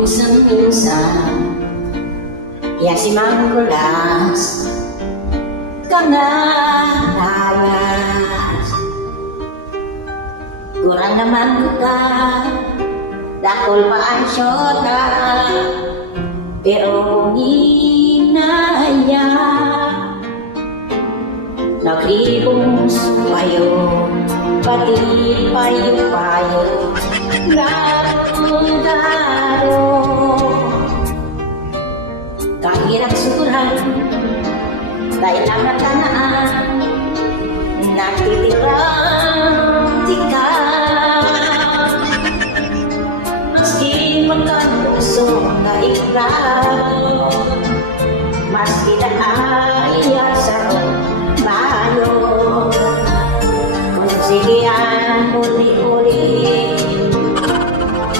paminsan-minsan ya si mangkulas kanalas kurang naman kita dakol pa ang syota pero ginaya nagribong sumayo pati payo-payo narundaro kahirang sukuran dahil ang natanaan natitirang tika maski magkanuso na ikraw maski na ayaw sa bayo kung sige ang uli-uli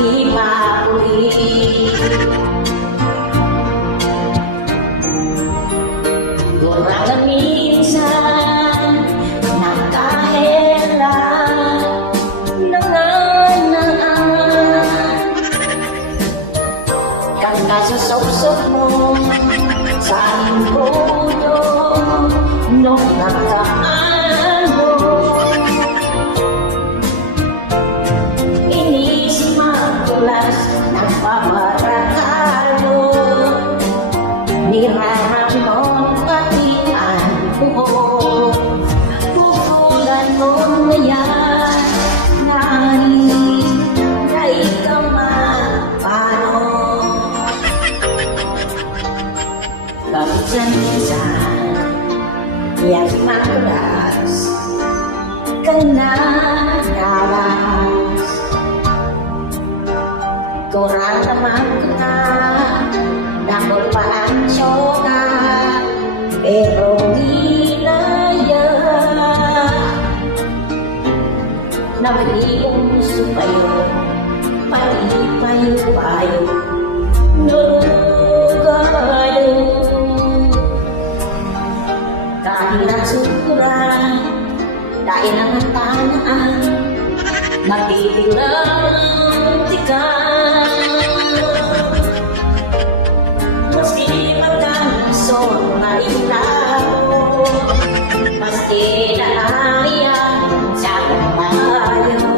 ipapuli kurang minsan nakahela nanganaan kang kasusok-sok mo sa impuno nung nakaano inisip magtulas ng pabarakalo niraramon pati ang buho pupulan mo ngayon nani na ikaw mapano paminsan-minsan yang magkulas kanalas kurang naman kita dakol pa ang syota pero ginaya nagribong sumayo pati payo-payo nugado kahirang sukuran dahil ang tanaan matitilang tika maski magkanuso na ilaw maski na ayaw sa bayo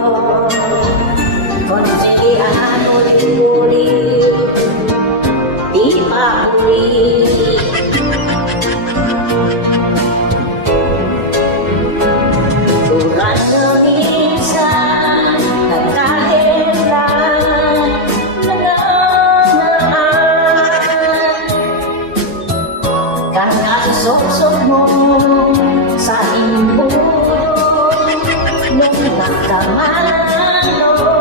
kung sige ang uli-uli di mapuli kurang na minsan nagkahelan nangangaan kang kasusok-sok mo sa impuno nung nakamano